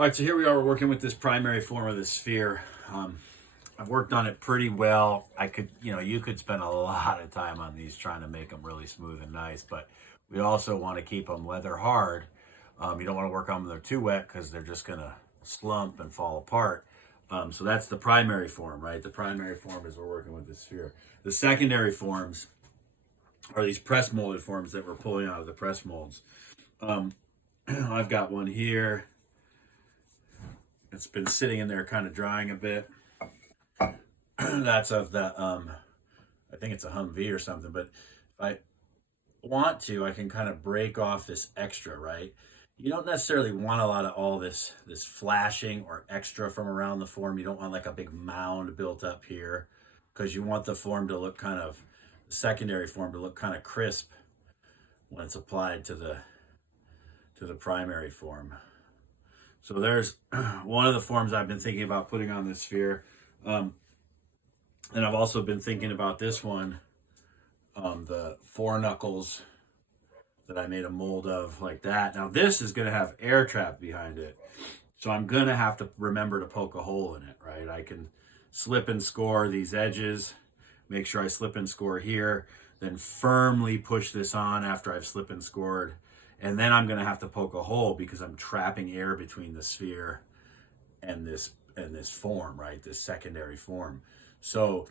All right, so here we are. We're working with this primary form of the sphere. I've worked on it pretty well. You could spend a lot of time on these trying to make them really smooth and nice, but we also want to keep them leather hard. You don't want to work on them they're too wet because they're just going to slump and fall apart. So that's the primary form, right? The primary form is we're working with the sphere. The secondary forms are these press molded forms that we're pulling out of the press molds. I've got one here. It's been sitting in there kind of drying a bit. That's of the, I think it's a Humvee or something, but if I want to, I can kind of break off this extra, right? You don't necessarily want a lot of all this flashing or extra from around the form. You don't want like a big mound built up here because you want the form to look the secondary form to look kind of crisp when it's applied to the primary form. So there's one of the forms I've been thinking about putting on this sphere. And I've also been thinking about this one, the four knuckles that I made a mold of like that. Now this is going to have air trap behind it. So I'm going to have to remember to poke a hole in it, right? I can slip and score these edges, make sure I slip and score here, then firmly push this on after I've slip and scored. And then I'm going to have to poke a hole because I'm trapping air between the sphere and this form, right? This secondary form. So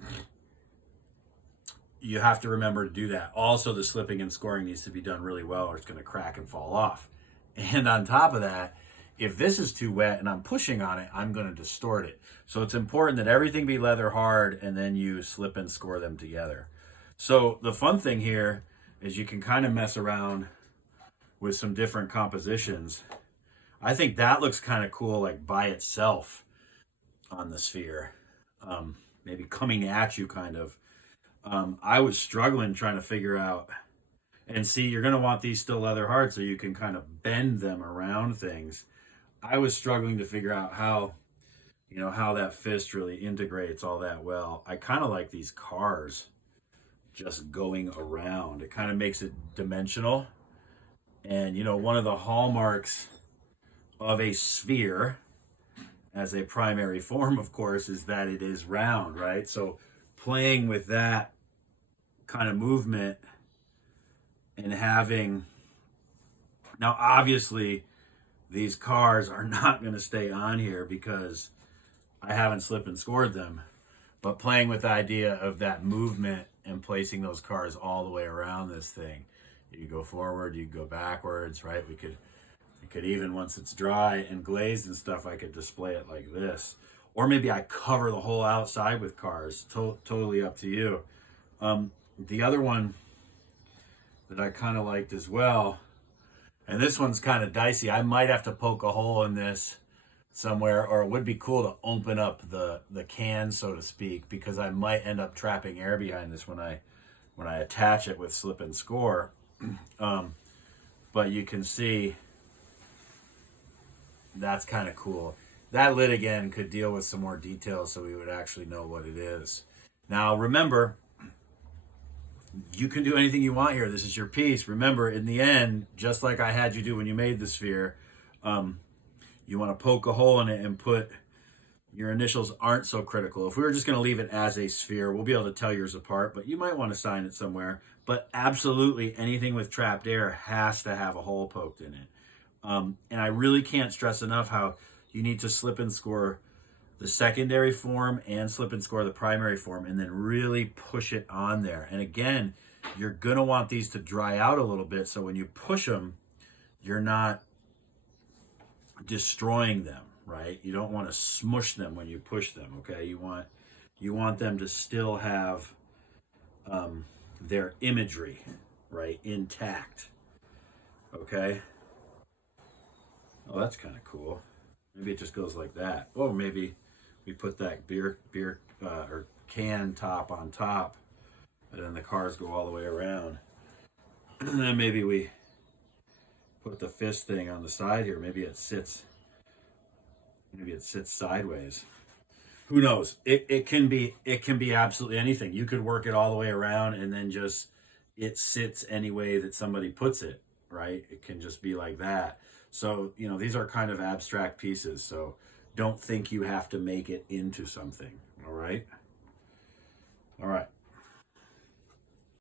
you have to remember to do that. Also, the slipping and scoring needs to be done really well or it's going to crack and fall off. And on top of that, if this is too wet and I'm pushing on it, I'm going to distort it. So it's important that everything be leather hard and then you slip and score them together. So the fun thing here is you can kind of mess around with some different compositions. I think that looks kind of cool, like by itself on the sphere. Maybe coming at you kind of. I was struggling trying to figure out, and see, you're going to want these still leather hard so you can kind of bend them around things. I was struggling to figure out how that fist really integrates all that well. I kind of like these cars just going around. It kind of makes it dimensional. And, one of the hallmarks of a sphere as a primary form, of course, is that it is round, right? So playing with that kind of movement and now obviously these cars are not going to stay on here because I haven't slipped and scored them, but playing with the idea of that movement and placing those cars all the way around this thing. You go forward, you go backwards, right? We could even, once it's dry and glazed and stuff, I could display it like this. Or maybe I cover the whole outside with cars. Totally up to you. The other one that I kind of liked as well, and this one's kind of dicey. I might have to poke a hole in this somewhere, or it would be cool to open up the can, so to speak, because I might end up trapping air behind this when I attach it with slip and score. But you can see that's kind of cool. That lid again could deal with some more details so we would actually know what it is. Now remember, you can do anything you want here. This is your piece. Remember, in the end, just like I had you do when you made the sphere, you want to poke a hole in it and put your initials aren't so critical. If we were just going to leave it as a sphere, we'll be able to tell yours apart, but you might want to sign it somewhere. But absolutely anything with trapped air has to have a hole poked in it. And I really can't stress enough how you need to slip and score the secondary form and slip and score the primary form and then really push it on there. And again, you're going to want these to dry out a little bit so when you push them, you're not destroying them, right? You don't want to smush them when you push them, okay? You want them to still have their imagery, right, intact, okay? Oh, that's kind of cool. Maybe it just goes like that. Or maybe we put that beer or can top on top, and then the cars go all the way around. And then maybe we put the fist thing on the side here. Maybe it sits sideways. Who knows? It can be absolutely anything. You could work it all the way around and then just it sits any way that somebody puts it, right? It can just be like that. So, these are kind of abstract pieces. So don't think you have to make it into something. All right.